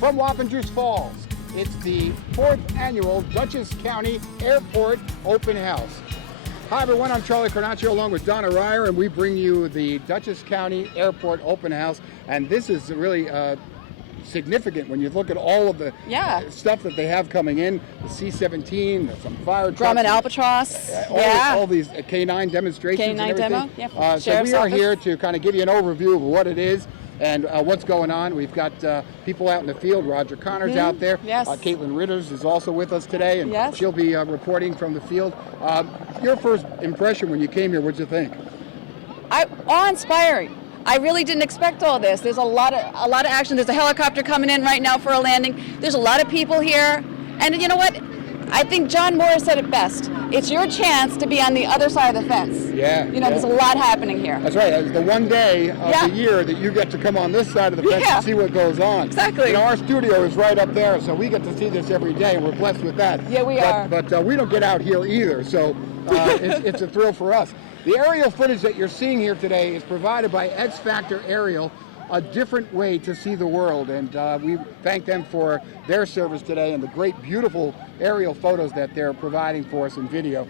from Wappingers Falls. It's the 4th annual Dutchess County Airport Open House. Hi everyone, I'm Charlie Carnaccio along with Donna Ryer, and we bring you the Dutchess County Airport Open House. And this is really significant when you look at all of the stuff that they have coming in, the C-17, some fire trucks. Grumman Albatross, all these K9 demonstrations K9 and everything. demo, So we are here to kind of give you an overview of what it is and what's going on. We've got people out in the field. Roger Connor's out there. Yes. Caitlin Ritters is also with us today, and she'll be reporting from the field. Your first impression when you came here, what'd you think? Awe-inspiring. I really didn't expect all this. There's a lot of action. There's a helicopter coming in right now for a landing. There's a lot of people here. And you know what? I think John Morris said it best. It's your chance to be on the other side of the fence. There's a lot happening here. That's right. It's the one day of the year that you get to come on this side of the fence and see what goes on. Exactly. Our studio is right up there, so we get to see this every day, and we're blessed with that. Yeah, we are. But we don't get out here either, so it's a thrill for us. The aerial footage that you're seeing here today is provided by X Factor Aerial, a different way to see the world, and we thank them for their service today and the great, beautiful aerial photos that they're providing for us in video.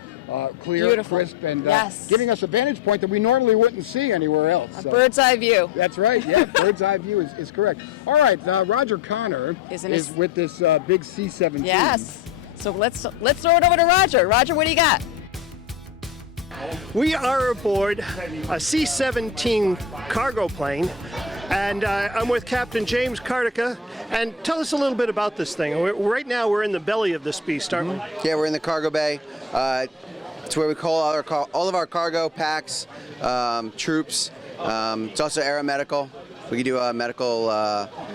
Clear, beautiful, crisp, and giving us a vantage point that we normally wouldn't see anywhere else. A bird's eye view. That's right, yeah, bird's eye view is correct. All right, Roger Connor is with this big C-17. Yes, so let's throw it over to Roger. Roger, what do you got? We are aboard a C-17 cargo plane, and I'm with Captain James Kartika. And tell us a little bit about this thing. Right now we're in the belly of this beast, aren't we? Yeah, we're in the cargo bay. It's where we call all of our cargo packs, troops. It's also aeromedical. We can do medical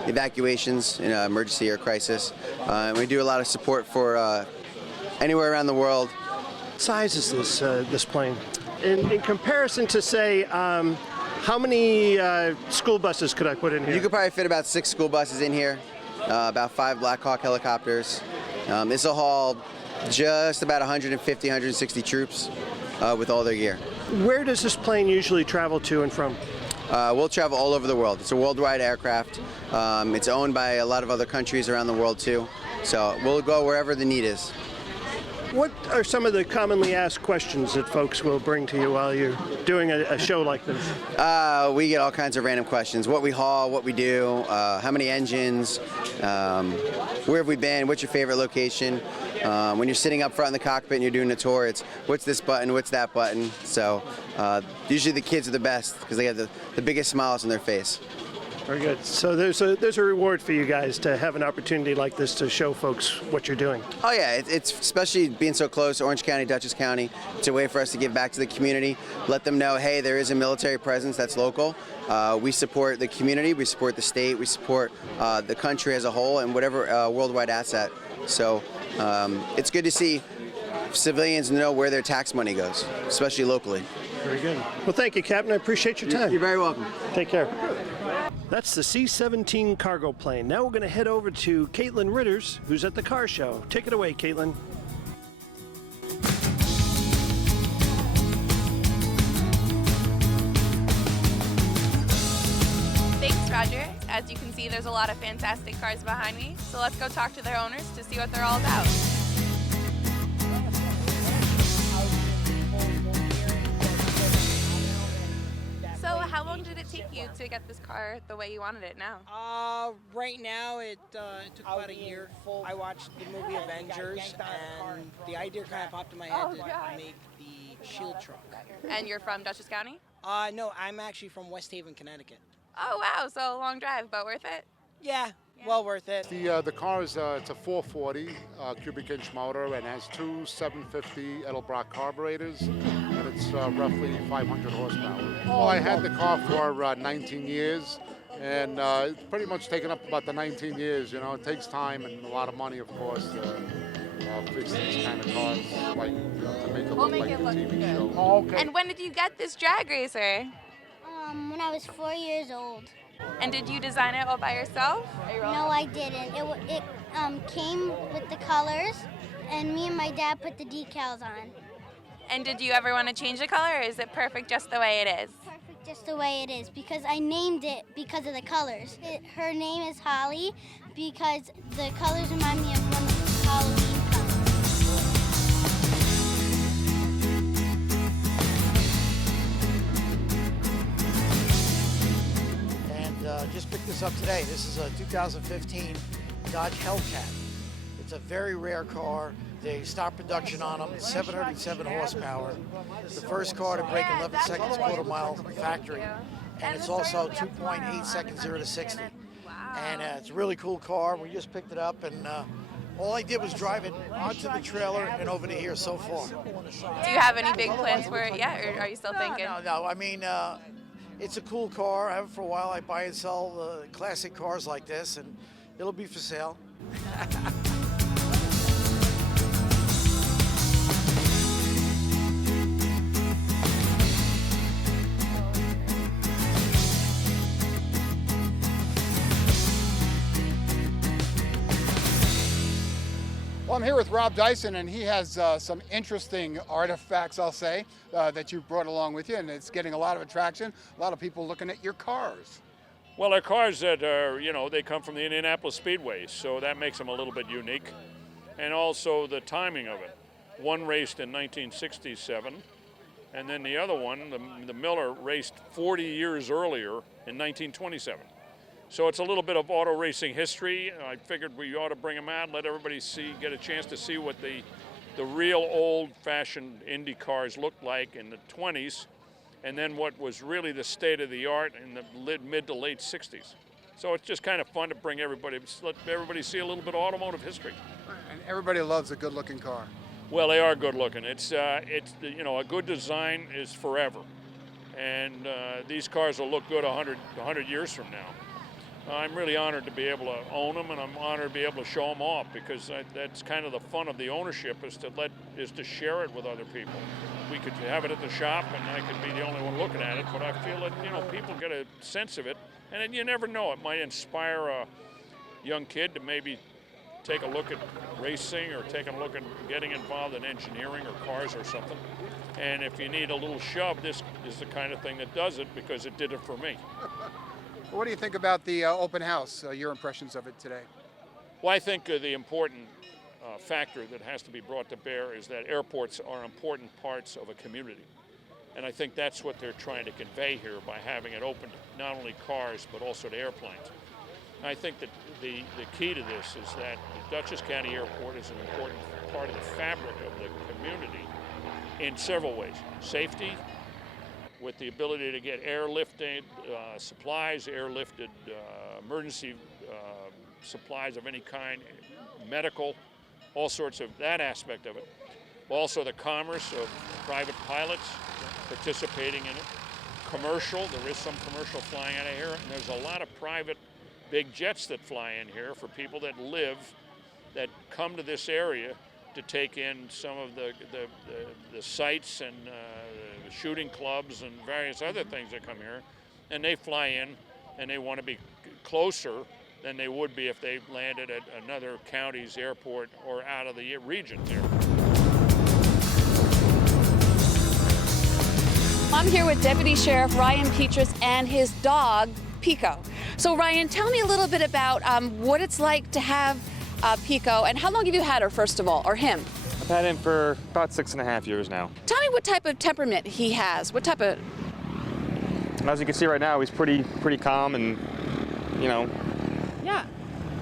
evacuations in an emergency or crisis. And we do a lot of support for anywhere around the world. What size is this plane? In comparison to, say, how many school buses could I put in here? You could probably fit about 6 school buses in here, about 5 Black Hawk helicopters. This will haul just about 150, 160 troops with all their gear. Where does this plane usually travel to and from? We'll travel all over the world. It's a worldwide aircraft. It's owned by a lot of other countries around the world too. So we'll go wherever the need is. What are some of the commonly asked questions that folks will bring to you while you're doing a show like this? We get all kinds of random questions. What we haul, what we do, how many engines, where have we been, what's your favorite location? When you're sitting up front in the cockpit and you're doing a tour, it's what's this button, what's that button? So usually the kids are the best because they have the biggest smiles on their face. Very good. So there's a reward for you guys to have an opportunity like this to show folks what you're doing. Oh yeah, it's especially being so close to Orange County, Dutchess County. It's a way for us to give back to the community, let them know, hey, there is a military presence that's local. We support the community, we support the state, we support the country as a whole, and whatever worldwide asset. So it's good to see civilians know where their tax money goes, especially locally. Very good. Well, thank you, Captain. I appreciate your time. You're very welcome. Take care. That's the C-17 cargo plane. Now we're going to head over to Caitlin Ritters, who's at the car show. Take it away, Caitlin. Thanks, Roger. As you can see, there's a lot of fantastic cars behind me, so let's go talk to their owners to see what they're all about. So how long did it take you to get this car the way you wanted it now? Right now it took about a year. I watched the movie Avengers, and the idea kind of popped in my head to make the shield truck. And you're from Dutchess County? No, I'm actually from West Haven, Connecticut. Oh wow, so a long drive, but worth it? Yeah, well worth it. The car is it's a 440 cubic inch motor and has 2 750 Edelbrock carburetors, and it's roughly 500 horsepower. Well, I had the car for 19 years, and it's pretty much taken up about the 19 years. You know, it takes time and a lot of money, of course, to fix these kind of cars, like to make it look like a TV show. Oh, okay. And when did you get this drag racer? When I was 4 years old. And did you design it all by yourself? No, I didn't. It came with the colors, and me and my dad put the decals on. And did you ever want to change the color, or is it perfect just the way it is? Perfect just the way it is, because I named it because of the colors. Her name is Holly, because the colors remind me of when Halloween comes. And just picked this up today. This is a 2015 Dodge Hellcat. It's a very rare car. They stopped production on them, 707 horsepower. The first car to break 11 seconds quarter mile factory. And it's also 2.8 seconds 0 to 60. And it's a really cool car. We just picked it up, and all I did was drive it onto the trailer and over to here so far. Do you have any big plans for it yet, or are you still thinking? No. I mean, it's a cool car. I have it for a while. I buy and sell classic cars like this, and it'll be for sale. Well, I'm here with Rob Dyson, and he has some interesting artifacts, I'll say, that you brought along with you, and it's getting a lot of attraction. A lot of people looking at your cars. Well, they're cars that are, they come from the Indianapolis Speedway, so that makes them a little bit unique. And also the timing of it. One raced in 1967, and then the other one, the Miller, raced 40 years earlier in 1927. So it's a little bit of auto racing history. I figured we ought to bring them out, let everybody get a chance to see what the real old-fashioned Indy cars looked like in the 20s, and then what was really the state of the art in the mid to late 60s. So it's just kind of fun to bring everybody, let everybody see a little bit of automotive history. And everybody loves a good-looking car. Well, they are good-looking. It's a good design is forever, and these cars will look good 100 years from now. I'm really honored to be able to own them, and I'm honored to be able to show them off, because that's kind of the fun of the ownership, is to share it with other people. We could have it at the shop, and I could be the only one looking at it, but I feel that people get a sense of it, and then you never know, it might inspire a young kid to maybe take a look at racing or take a look at getting involved in engineering or cars or something. And if you need a little shove, this is the kind of thing that does it, because it did it for me. What do you think about the open house, your impressions of it today? Well, I think the important factor that has to be brought to bear is that airports are important parts of a community. And I think that's what they're trying to convey here by having it open to not only cars, but also to airplanes. And I think that the key to this is that the Dutchess County Airport is an important part of the fabric of the community in several ways. Safety, with the ability to get airlifted supplies, airlifted emergency supplies of any kind, medical, all sorts of that aspect of it. Also the commerce of private pilots participating in it. Commercial, there is some commercial flying out of here, and there's a lot of private big jets that fly in here for people that come to this area to take in some of the sites and the shooting clubs and various other things that come here. And they fly in, and they want to be closer than they would be if they landed at another county's airport or out of the region here. I'm here with Deputy Sheriff Ryan Petrus and his dog, Pico. So Ryan, tell me a little bit about what it's like to have Pico, and how long have you had her, first of all, or him? I've had him for about 6.5 years now. Tell me what type of temperament he has. What type of... As you can see right now, he's pretty calm, and Yeah.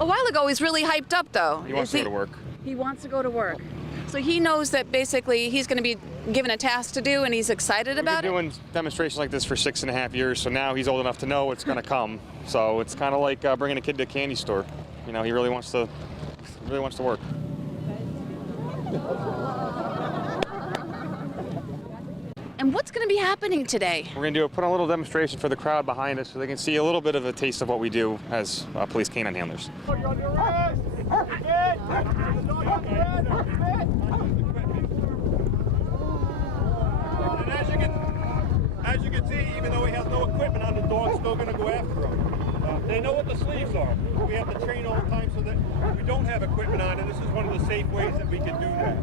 A while ago, he's really hyped up, though. He wants to go to work. He wants to go to work. So he knows that basically he's going to be given a task to do, and he's excited about it? We've been doing demonstrations like this for 6.5 years, so now he's old enough to know it's going to come. So it's kind of like bringing a kid to a candy store. He really wants to work. And what's going to be happening today? We're going to put on a little demonstration for the crowd behind us so they can see a little bit of a taste of what we do as police canine handlers. As you can see, even though he has no equipment on, the dog's still going to go after him. They know what the sleeves are. We have to train all the time so that we don't have equipment on, and this is one of the safe ways that we can do that.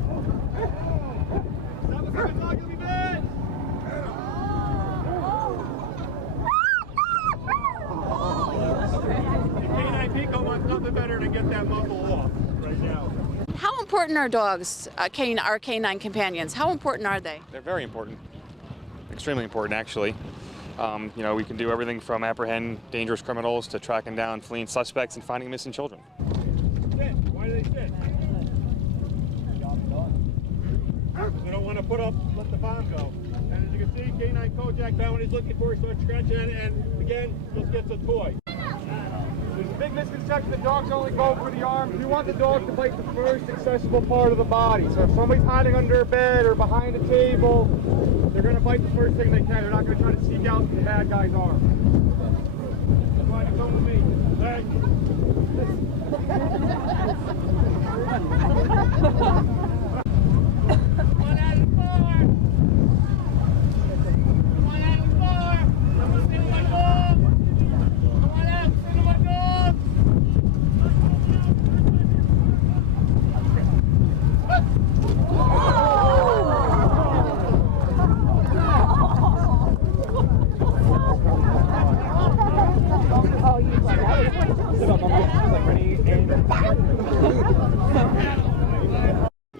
The Canine Pico wants nothing better than get that muzzle off right now. How important are dogs, our canine companions? How important are they? They're very important. Extremely important, actually. You know, we can do everything from apprehend dangerous criminals to tracking down fleeing suspects and finding missing children. Sit. Why do they sit? They don't want to let the bomb go. And as you can see, Canine Kojak found what he's looking for. He starts scratching at it, and again, just gets a toy. There's a big misconception that dogs only go for the arms. We want the dog to bite the first accessible part of the body. So if somebody's hiding under a bed or behind a table, they're going to bite the first thing they can. They're not going to try to seek out the bad guy's arm. That's why they come to me.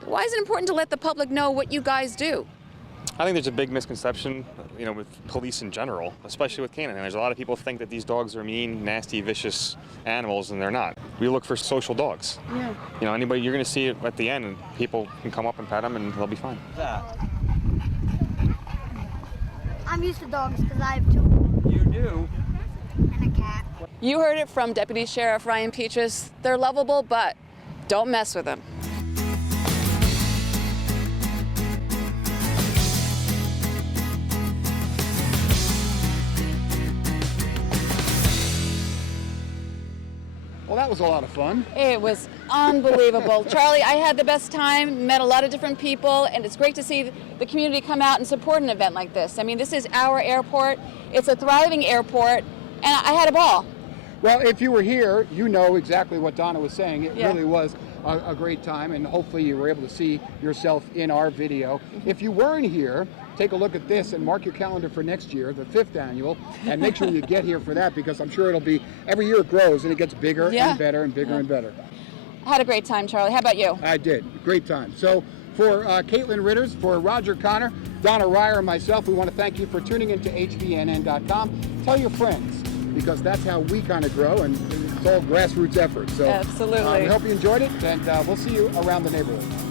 Why is it important to let the public know what you guys do? I think there's a big misconception, you know, with police in general, especially with canine. There's a lot of people think that these dogs are mean, nasty, vicious animals, and they're not. We look for social dogs. Yeah. You know, anybody, you're going to see it at the end, and people can come up and pet them, and they'll be fine. I'm used to dogs because I have two. You do? And a cat. You heard it from Deputy Sheriff Ryan Peaches. They're lovable, but don't mess with them. Well, that was a lot of fun. It was unbelievable. Charlie, I had the best time, met a lot of different people, and it's great to see the community come out and support an event like this. I mean, this is our airport. It's a thriving airport, and I had a ball. Well, if you were here, you know exactly what Donna was saying. It Yeah. really was a great time, and hopefully you were able to see yourself in our video. If you weren't here, take a look at this and mark your calendar for next year, the 5th annual, and make sure you get here for that, because I'm sure it'll be, every year it grows and it gets bigger Yeah. and better and bigger and better. I had a great time, Charlie. How about you? I did. Great time. So for Caitlin Ritters, for Roger Connor, Donna Ryer, and myself, we want to thank you for tuning into HVNN.com. Tell your friends, because that's how we kind of grow, and it's all grassroots effort. So Absolutely. we hope you enjoyed it, and we'll see you around the neighborhood.